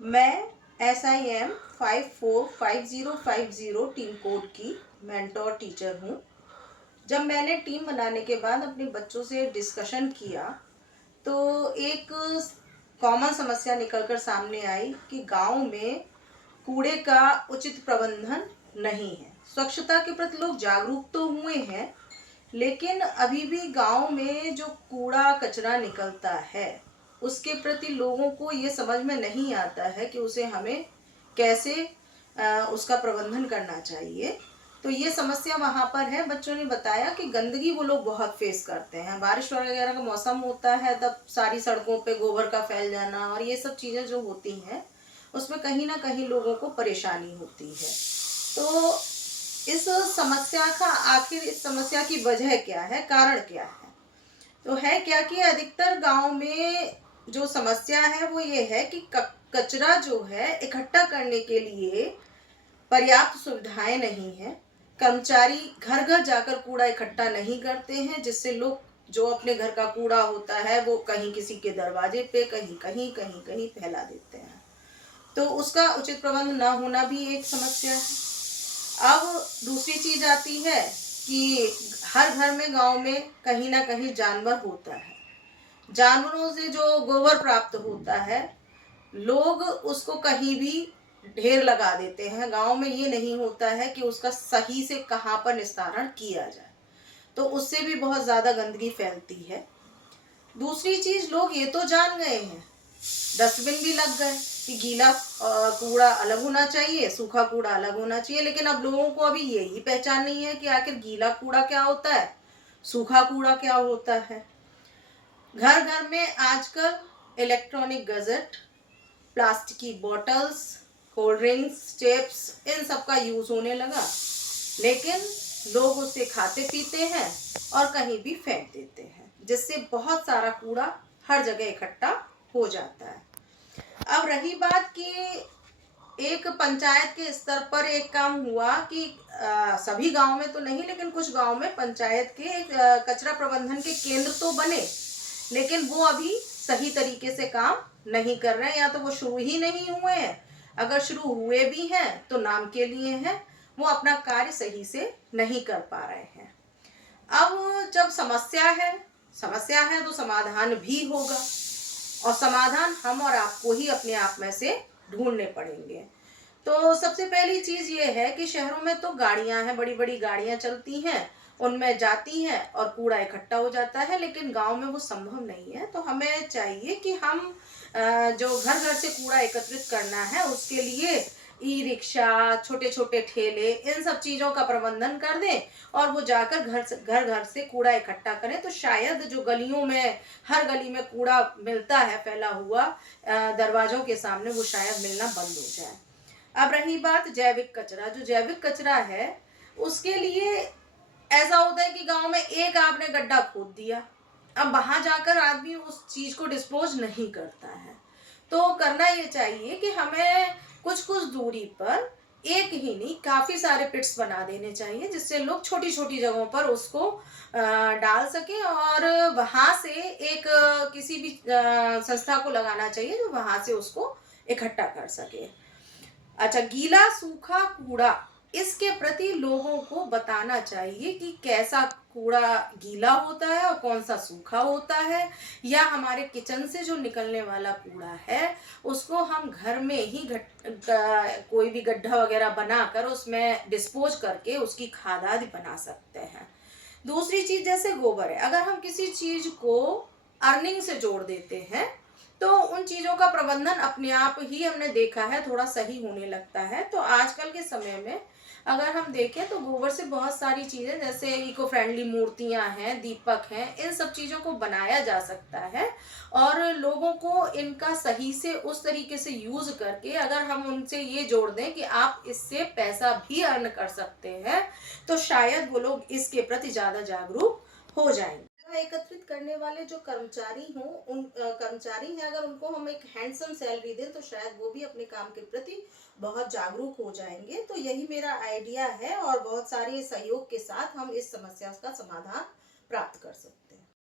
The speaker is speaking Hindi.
मैं SIM 545050 टीम कोड की मेंटोर टीचर हूँ। जब मैंने टीम बनाने के बाद अपने बच्चों से डिस्कशन किया तो एक कॉमन समस्या निकलकर सामने आई कि गांव में कूड़े का उचित प्रबंधन नहीं है। स्वच्छता के प्रति लोग जागरूक तो हुए हैं, लेकिन अभी भी गांव में जो कूड़ा कचरा निकलता है उसके प्रति लोगों को ये समझ में नहीं आता है कि उसे हमें कैसे उसका प्रबंधन करना चाहिए। तो ये समस्या वहाँ पर है। बच्चों ने बताया कि गंदगी वो लोग बहुत फेस करते हैं। बारिश वगैरह का मौसम होता है तब सारी सड़कों पे गोबर का फैल जाना और ये सब चीज़ें जो होती हैं उसमें कहीं ना कहीं लोगों को परेशानी होती है। तो इस समस्या का आखिर इस समस्या की वजह क्या है, कारण क्या है? तो है क्या कि अधिकतर गांव में जो समस्या है वो ये है कि कचरा जो है इकट्ठा करने के लिए पर्याप्त सुविधाएं नहीं है। कर्मचारी घर घर जाकर कूड़ा इकट्ठा नहीं करते हैं, जिससे लोग जो अपने घर का कूड़ा होता है वो कहीं किसी के दरवाजे पे कहीं कहीं कहीं कहीं फैला देते हैं। तो उसका उचित प्रबंध न होना भी एक समस्या है। अब दूसरी चीज आती है कि हर घर में गांव में कहीं ना कहीं जानवर होता है। जानवरों से जो गोबर प्राप्त होता है लोग उसको कहीं भी ढेर लगा देते हैं। गांव में ये नहीं होता है कि उसका सही से कहाँ पर निस्तारण किया जाए, तो उससे भी बहुत ज्यादा गंदगी फैलती है। दूसरी चीज, लोग ये तो जान गए हैं, डस्टबिन भी लग गए कि गीला कूड़ा अलग होना चाहिए, सूखा कूड़ा अलग होना चाहिए, लेकिन अब लोगों को अभी यही पहचान नहीं है कि आखिर गीला कूड़ा क्या होता है, सूखा कूड़ा क्या होता है। घर घर में आजकल इलेक्ट्रॉनिक गैजेट, प्लास्टिक की बॉटल्स, कोल्ड ड्रिंक्स, चिप्स, इन सब का यूज होने लगा, लेकिन लोग उसे खाते पीते हैं और कहीं भी फेंक देते हैं, जिससे बहुत सारा कूड़ा हर जगह इकट्ठा हो जाता है। अब रही बात कि एक पंचायत के स्तर पर एक काम हुआ कि सभी गांव में तो नहीं, लेकिन कुछ गांव में पंचायत के कचरा प्रबंधन के केंद्र तो बने, लेकिन वो अभी सही तरीके से काम नहीं कर रहे हैं, या तो वो शुरू ही नहीं हुए हैं। अगर शुरू हुए भी हैं तो नाम के लिए हैं, वो अपना कार्य सही से नहीं कर पा रहे हैं। अब जब समस्या है तो समाधान भी होगा, और समाधान हम और आपको ही अपने आप में से ढूंढने पड़ेंगे। तो सबसे पहली चीज ये है कि शहरों में तो गाड़ियां हैं, बड़ी बड़ी गाड़ियां चलती हैं, उनमें जाती हैं और कूड़ा इकट्ठा हो जाता है, लेकिन गांव में वो संभव नहीं है। तो हमें चाहिए कि हम जो घर घर से कूड़ा एकत्रित करना है उसके लिए ई रिक्शा, छोटे छोटे ठेले, इन सब चीजों का प्रबंधन कर दें और वो जाकर घर घर से कूड़ा इकट्ठा करें। तो शायद जो गलियों में, हर गली में कूड़ा मिलता है फैला हुआ दरवाजों के सामने, वो शायद मिलना बंद हो जाए। अब रही बात जैविक कचरा, जो जैविक कचरा है उसके लिए ऐसा होता है कि गांव में एक आपने गड्ढा खोद दिया, अब वहां जाकर आदमी उस चीज को डिस्पोज नहीं करता है। तो करना ये चाहिए कि हमें कुछ कुछ दूरी पर एक ही नहीं काफी सारे पिट्स बना देने चाहिए, जिससे लोग छोटी छोटी जगहों पर उसको डाल सके, और वहां से एक किसी भी संस्था को लगाना चाहिए जो वहां से उसको इकट्ठा कर सके। अच्छा, गीला सूखा कूड़ा, इसके प्रति लोगों को बताना चाहिए कि कैसा कूड़ा गीला होता है और कौन सा सूखा होता है, या हमारे किचन से जो निकलने वाला कूड़ा है उसको हम घर में ही कोई भी गड्ढा वगैरह बनाकर उसमें डिस्पोज करके उसकी खाद आदि बना सकते हैं। दूसरी चीज, जैसे गोबर है, अगर हम किसी चीज को अर्निंग से जोड़ देते हैं तो उन चीजों का प्रबंधन अपने आप ही हमने देखा है थोड़ा सही होने लगता है। तो आजकल के समय में अगर हम देखें तो गोबर से बहुत सारी चीजें, जैसे इको फ्रेंडली मूर्तियां हैं, दीपक हैं, इन सब चीजों को बनाया जा सकता है, और लोगों को इनका सही से उस तरीके से यूज करके अगर हम उनसे ये जोड़ दें कि आप इससे पैसा भी अर्न कर सकते हैं, तो शायद वो लोग इसके प्रति ज्यादा जागरूक हो जाएंगे। एकत्रित करने वाले जो कर्मचारी हों, उन कर्मचारी हैं, अगर उनको हम एक हैंडसम सैलरी दें तो शायद वो भी अपने काम के प्रति बहुत जागरूक हो जाएंगे। तो यही मेरा आइडिया है, और बहुत सारे सहयोग के साथ हम इस समस्या का समाधान प्राप्त कर सकते हैं।